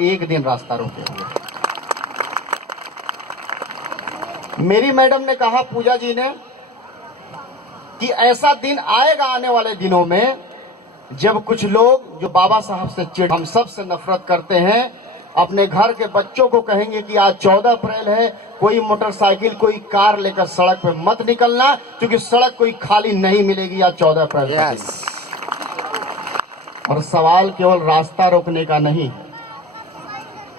एक दिन रास्ता रोके हुए। मेरी मैडम ने कहा, पूजा जी ने, कि ऐसा दिन आएगा आने वाले दिनों में जब कुछ लोग जो बाबा साहब से चिढ़, हम सब से नफरत करते हैं, अपने घर के बच्चों को कहेंगे कि आज 14 अप्रैल है, कोई मोटरसाइकिल कोई कार लेकर सड़क पे मत निकलना, क्योंकि सड़क कोई खाली नहीं मिलेगी आज 14 अप्रैल का दिन। और सवाल केवल रास्ता रोकने का नहीं है,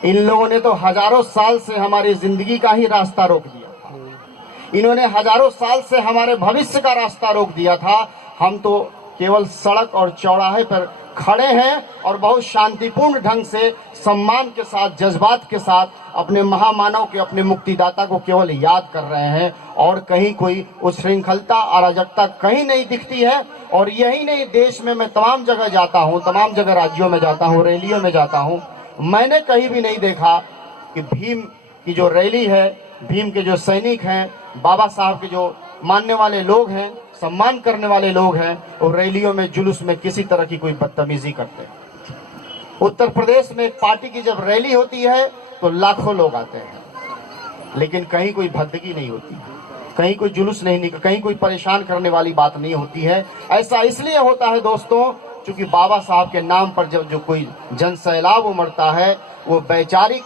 इन लोगों ने तो हजारों साल से हमारी जिंदगी का ही रास्ता रोक दिया था। इन्होंने हजारों साल से हमारे भविष्य का रास्ता रोक दिया था। हम तो केवल सड़क और चौराहे पर खड़े हैं और बहुत शांतिपूर्ण ढंग से, सम्मान के साथ, जज्बात के साथ अपने महामानव के, अपने मुक्तिदाता को केवल याद कर रहे हैं। और कहीं कोई उच्छृंखलता, अराजकता कहीं नहीं दिखती है। और यही नहीं, देश में मैं तमाम जगह जाता हूँ, तमाम जगह राज्यों में जाता हूँ, रैलियों में जाता हूँ, मैंने कहीं भी नहीं देखा कि भीम की जो रैली है, भीम के जो सैनिक हैं, बाबा साहब के जो मानने वाले लोग हैं, सम्मान करने वाले लोग हैं, और रैलियों में, जुलूस में किसी तरह की कोई बदतमीजी करते हैं। उत्तर प्रदेश में एक पार्टी की जब रैली होती है तो लाखों लोग आते हैं, लेकिन कहीं कोई भद्दगी नहीं होती, कहीं कोई जुलूस नहीं निकल, कहीं कोई परेशान करने वाली बात नहीं होती है। ऐसा इसलिए होता है दोस्तों, क्योंकि बाबा साहब के नाम पर जब जो कोई जन सैलाब उमड़ता है, वो वैचारिक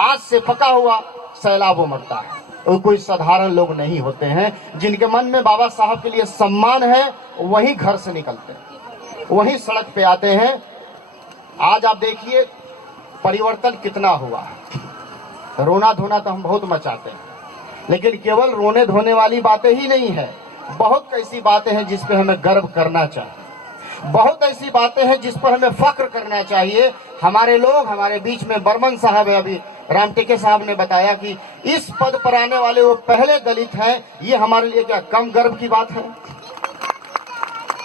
आज से पका हुआ सैलाब उमड़ता है। वो कोई साधारण लोग नहीं होते हैं। जिनके मन में बाबा साहब के लिए सम्मान है, वही घर से निकलते हैं, वही सड़क पे आते हैं। आज आप देखिए परिवर्तन कितना हुआ है। रोना धोना तो हम बहुत मचाते हैं, लेकिन केवल रोने धोने वाली बातें ही नहीं है, बहुत ऐसी बातें हैं जिस पे हमें गर्व करना चाहिए, बहुत ऐसी बातें हैं जिस पर हमें फख्र करना चाहिए। हमारे लोग, हमारे बीच में बर्मन साहब है, अभी रामटेके साहब ने बताया कि इस पद पर आने वाले वो पहले दलित हैं। ये हमारे लिए क्या कम गर्व की बात है?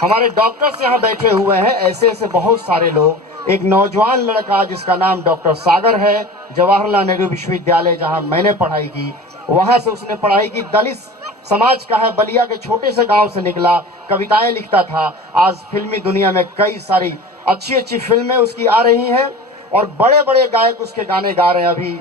हमारे डॉक्टर्स यहाँ बैठे हुए हैं, ऐसे ऐसे बहुत सारे लोग। एक नौजवान लड़का जिसका नाम डॉक्टर सागर है, जवाहरलाल नेहरू विश्वविद्यालय जहाँ मैंने पढ़ाई की, वहां से उसने पढ़ाई की, दलित समाज का है, बलिया के छोटे से गांव से निकला, कविताएं लिखता था। आज फिल्मी दुनिया में कई सारी अच्छी अच्छी फिल्में उसकी आ रही हैं और बड़े बड़े गायक उसके गाने गा रहे हैं। अभी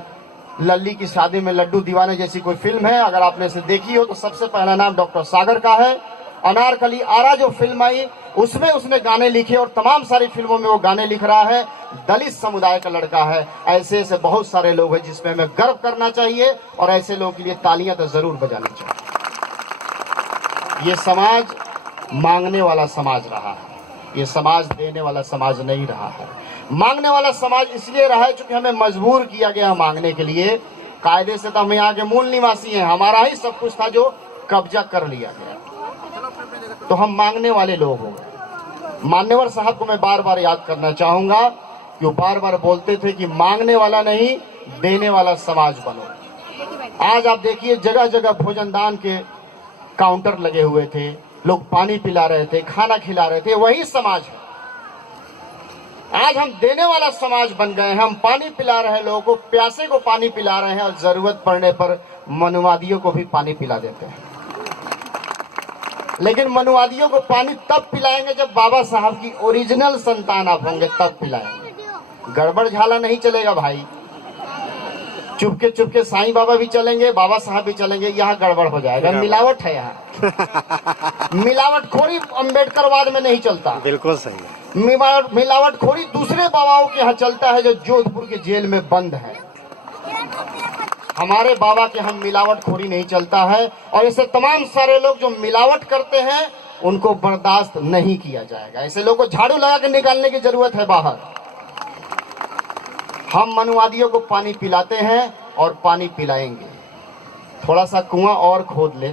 लल्ली की शादी में लड्डू दीवाने जैसी कोई फिल्म है, अगर आपने इसे देखी हो तो सबसे पहला नाम डॉक्टर सागर का है। अनारकली आरा जो फिल्म आई, उसमें उसने गाने लिखे और तमाम सारी फिल्मों में वो गाने लिख रहा है। दलित समुदाय का लड़का है। ऐसे ऐसे बहुत सारे लोग हैं जिसमें हमें गर्व करना चाहिए और ऐसे लोगों के लिए तालियां तो जरूर बजानी चाहिए। ये समाज मांगने वाला समाज रहा है, ये समाज देने वाला समाज नहीं रहा है। मांगने वाला समाज इसलिए रहा है क्योंकि हमें मजबूर किया गया मांगने के लिए। कायदे से तो हम यहाँ के मूल निवासी हैं, हमारा ही सब कुछ था जो कब्जा कर लिया गया, तो हम मांगने वाले लोग हो गए। मान्यवर साहब को मैं बार बार याद करना चाहूंगा कि वो बार बार बोलते थे कि मांगने वाला नहीं, देने वाला समाज बनो। आज आप देखिए जगह जगह भोजनदान के काउंटर लगे हुए थे, लोग पानी पिला रहे थे, खाना खिला रहे थे, वही समाज है। आज हम देने वाला समाज बन गए हैं। हम पानी पिला रहे हैं लोगों को, प्यासे को पानी पिला रहे हैं और जरूरत पड़ने पर मनुवादियों को भी पानी पिला देते हैं। लेकिन मनुवादियों को पानी तब पिलाएंगे जब बाबा साहब की ओरिजिनल संतान आप होंगे, तब पिलाएंगे। गड़बड़ झाला नहीं चलेगा भाई। चुपके साईं बाबा भी चलेंगे, बाबा साहब भी चलेंगे, यहाँ गड़बड़ हो जाएगा। मिलावट है यहाँ। मिलावटखोरी अम्बेडकरवाद में नहीं चलता। बिल्कुल सही है। मिलावटखोरी दूसरे बाबाओं के यहाँ चलता है जो जोधपुर के जेल में बंद है। हमारे बाबा के हम मिलावटखोरी नहीं चलता है। और ऐसे तमाम सारे लोग जो मिलावट करते हैं उनको बर्दाश्त नहीं किया जाएगा। ऐसे लोगों को झाड़ू लगा के निकालने की जरूरत है बाहर। हम मनुवादियों को पानी पिलाते हैं और पानी पिलाएंगे। थोड़ा सा कुआं और खोद ले,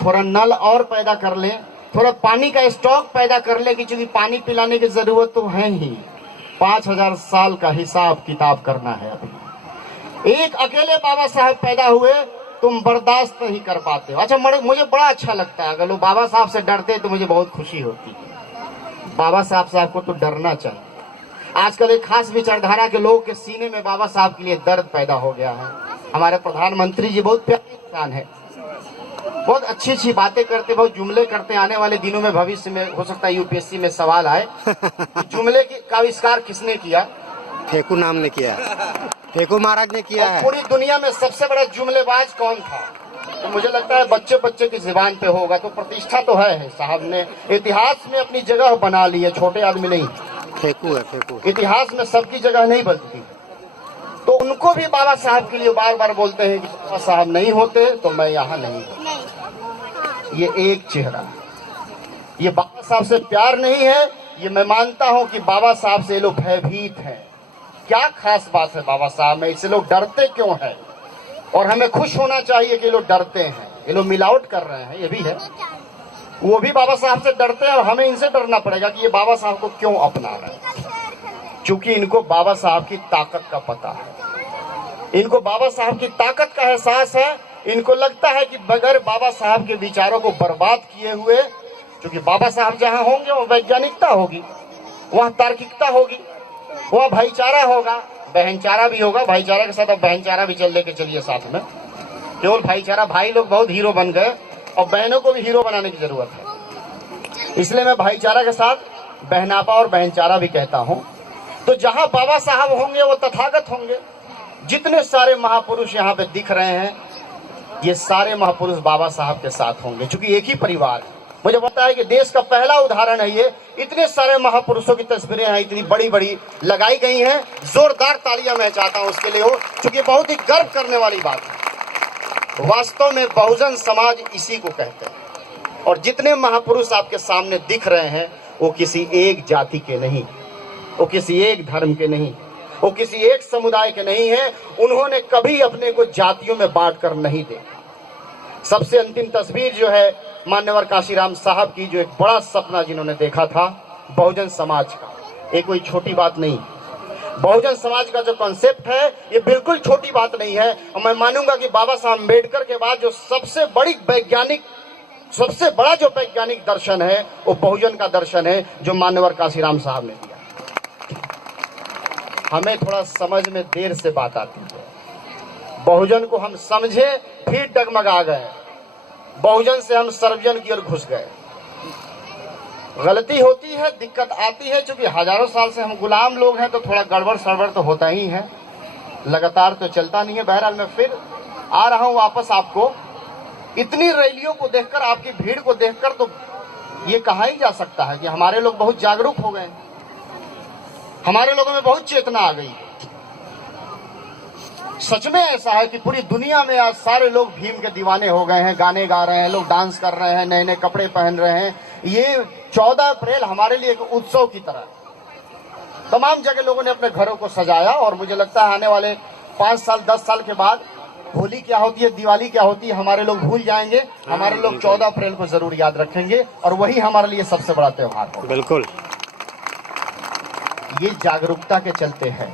थोड़ा नल और पैदा कर ले, थोड़ा पानी का स्टॉक पैदा कर ले, कि चूंकि पानी पिलाने की जरूरत तो है ही। 5000 साल का हिसाब किताब करना है। अभी एक अकेले बाबा साहब पैदा हुए, तुम बर्दाश्त नहीं कर पाते हो। अच्छा, मुझे बड़ा अच्छा लगता है, अगर लोग बाबा साहब से डरते तो मुझे बहुत खुशी होती है। बाबा साहब को तो डरना चाहिए। आजकल एक खास विचारधारा के लोगों के सीने में बाबा साहब के लिए दर्द पैदा हो गया है। हमारे प्रधानमंत्री जी बहुत प्यारे इंसान है, बहुत अच्छी अच्छी बातें करते, बहुत जुमले करते। आने वाले दिनों में, भविष्य में हो सकता है यूपीएससी में सवाल आए कि जुमले का आविष्कार किसने किया। फेकू नाम ने किया, फेकू महाराज ने किया है। पूरी दुनिया में सबसे बड़ा जुमलेबाज कौन था? तो मुझे लगता है बच्चे बच्चे की जुबान पे होगा। तो प्रतिष्ठा तो है साहब ने इतिहास में अपनी जगह बना ली है, छोटे आदमी नहीं। फेकू है, फेकू। इतिहास में सबकी जगह नहीं बनती। तो उनको भी बाबा साहब के लिए बार बार बोलते हैं कि बाबा साहब नहीं होते तो मैं यहाँ नहीं होता। ये एक चेहरा, ये बाबा साहब से प्यार नहीं है, ये मैं मानता हूँ कि बाबा साहब से ये लोग भयभीत हैं। क्या खास बात है बाबा साहब में, इससे लोग डरते क्यों हैं? और हमें खुश होना चाहिए कि ये लोग डरते हैं। ये लोग मिलावट कर रहे हैं, ये भी है। वो भी बाबा साहब से डरते हैं और हमें इनसे डरना पड़ेगा कि ये बाबा साहब को क्यों अपना रहे हैं। क्योंकि इनको बाबा साहब की ताकत का पता है, इनको बाबा साहब की ताकत का एहसास है। इनको लगता है कि बगैर बाबा साहब के विचारों को बर्बाद किए हुए, क्योंकि बाबा साहब जहाँ होंगे वहाँ वैज्ञानिकता होगी, वहाँ तार्किकता होगी, वहाँ भाईचारा होगा, बहनचारा भी होगा। भाईचारा के साथ अब बहनचारा भी चल लेके चलिए साथ में। केवल भाईचारा, भाई लोग बहुत हीरो बन गए और बहनों को भी हीरो बनाने की जरूरत है, इसलिए मैं भाईचारा के साथ बहनापा और बहनचारा भी कहता हूँ। तो जहाँ बाबा साहब होंगे वो तथागत होंगे। जितने सारे महापुरुष यहाँ पे दिख रहे हैं, ये सारे महापुरुष बाबा साहब के साथ होंगे, क्योंकि एक ही परिवार है। मुझे पता है कि देश का पहला उदाहरण है ये। इतने सारे महापुरुषों की तस्वीरें हैं, इतनी बड़ी बड़ी लगाई गई हैं। जोरदार तालियां मैं चाहता हूं उसके लिए हो, क्योंकि बहुत ही गर्व करने वाली बात है। वास्तव में बहुजन समाज इसी को कहते हैं। और जितने महापुरुष आपके सामने दिख रहे हैं वो किसी एक जाति के नहीं, वो किसी एक धर्म के नहीं, वो किसी एक समुदाय के नहीं है। उन्होंने कभी अपने को जातियों में बांट कर नहीं देखा। सबसे अंतिम तस्वीर जो है मान्यवर काशीराम साहब की, जो एक बड़ा सपना जिन्होंने देखा था बहुजन समाज का, ये कोई छोटी बात नहीं। बहुजन समाज का जो कॉन्सेप्ट है ये बिल्कुल छोटी बात नहीं है। और मैं मानूंगा कि बाबा साहब अम्बेडकर के बाद जो सबसे बड़ा जो वैज्ञानिक दर्शन है वो बहुजन का दर्शन है, जो मान्यवर काशीराम साहब ने दिया। हमें थोड़ा समझ में देर से बात आती है। बहुजन को हम समझे फिर डगमगा गए, बहुजन से हम सर्वजन की ओर घुस गए। गलती होती है, दिक्कत आती है, क्योंकि हजारों साल से हम गुलाम लोग हैं, तो थोड़ा गड़बड़ सड़बड़ तो होता ही है, लगातार तो चलता नहीं है। बहरहाल मैं फिर आ रहा हूं वापस आपको। इतनी रैलियों को देखकर, आपकी भीड़ को देखकर तो ये कहा ही जा सकता है कि हमारे लोग बहुत जागरूक हो गए, हमारे लोगों में बहुत चेतना आ गई। सच में ऐसा है कि पूरी दुनिया में आज सारे लोग भीम के दीवाने हो गए हैं, गाने गा रहे हैं, लोग डांस कर रहे हैं, नए नए कपड़े पहन रहे हैं। ये 14 अप्रैल हमारे लिए एक उत्सव की तरह, तमाम जगह लोगों ने अपने घरों को सजाया। और मुझे लगता है आने वाले 5 साल 10 साल के बाद होली क्या होती है, दिवाली क्या होती है, हमारे लोग भूल जाएंगे। हमारे लोग 14 अप्रैल को जरूर याद रखेंगे और वही हमारे लिए सबसे बड़ा त्योहार है। बिल्कुल, ये जागरूकता के चलते है।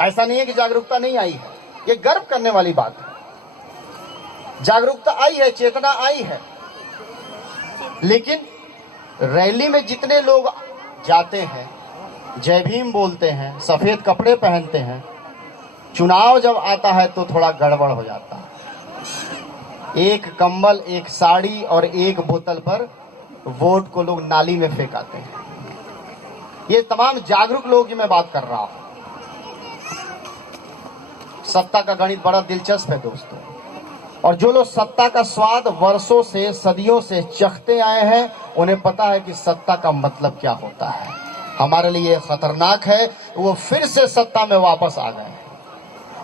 ऐसा नहीं है कि जागरूकता नहीं आई है, ये गर्व करने वाली बात है। जागरूकता आई है, चेतना आई है, लेकिन रैली में जितने लोग जाते हैं, जय भीम बोलते हैं, सफेद कपड़े पहनते हैं, चुनाव जब आता है तो थोड़ा गड़बड़ हो जाता है। एक कंबल, एक साड़ी और एक बोतल पर वोट को लोग नाली में फेंकाते हैं। ये तमाम जागरूक लोगों की मैं बात कर रहा हूं। सत्ता का गणित बड़ा दिलचस्प है दोस्तों, और जो लोग सत्ता का स्वाद वर्षों से, सदियों से चखते आए हैं, उन्हें पता है कि सत्ता का मतलब क्या होता है। हमारे लिए खतरनाक है, वो फिर से सत्ता में वापस आ गए हैं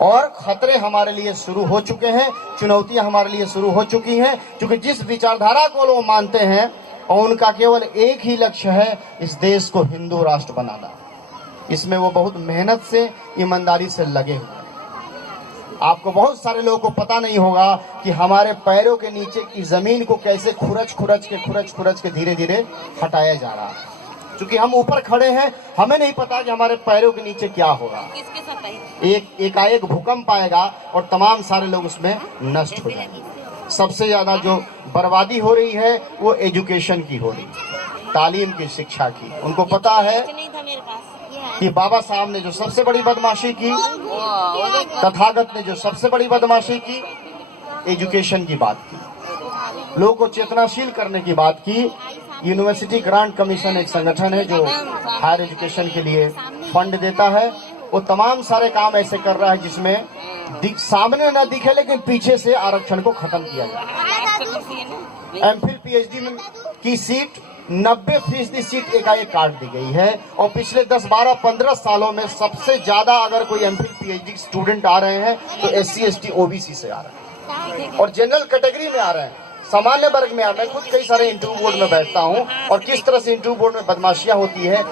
और खतरे हमारे लिए शुरू हो चुके हैं, चुनौतियां हमारे लिए शुरू हो चुकी हैं। क्योंकि जिस विचारधारा को लोग मानते हैं और उनका केवल एक ही लक्ष्य है, इस देश को हिंदू राष्ट्र बनाना। इसमें वो बहुत मेहनत से, ईमानदारी से लगे हुए हैं। आपको बहुत सारे लोगों को पता नहीं होगा कि हमारे पैरों के नीचे की जमीन को कैसे खुरच खुरच के धीरे धीरे हटाया जा रहा है। क्योंकि हम ऊपर खड़े हैं, हमें नहीं पता कि हमारे पैरों के नीचे क्या होगा। एकाएक भूकंप आएगा और तमाम सारे लोग उसमें नष्ट हो जाएंगे। सबसे ज्यादा जो बर्बादी हो रही है वो एजुकेशन की हो रही है, तालीम की, शिक्षा की। उनको पता है कि बाबा साहब ने जो सबसे बड़ी बदमाशी की, तथागत ने जो सबसे बड़ी बदमाशी की, एजुकेशन की बात की, लोगों को चेतनाशील करने की बात की। यूनिवर्सिटी ग्रांट कमीशन एक संगठन है जो हायर एजुकेशन के लिए फंड देता है वो तमाम सारे काम ऐसे कर रहा है जिसमें सामने ना दिखे लेकिन पीछे से आरक्षण को खत्म किया जाए। एमफिल पीएचडी में की सीट 90% सीट एकाएक काट दी गई है और पिछले 10, 12, 15 सालों में सबसे ज्यादा अगर कोई एमफिल पीएचडी स्टूडेंट आ रहे हैं तो SC ST OBC से आ रहे हैं और जनरल कैटेगरी में आ रहे हैं, सामान्य वर्ग में आ रहे हैं। खुद कई सारे इंटरव्यू बोर्ड में बैठता हूं और किस तरह से इंटरव्यू बोर्ड में बदमाशियां होती है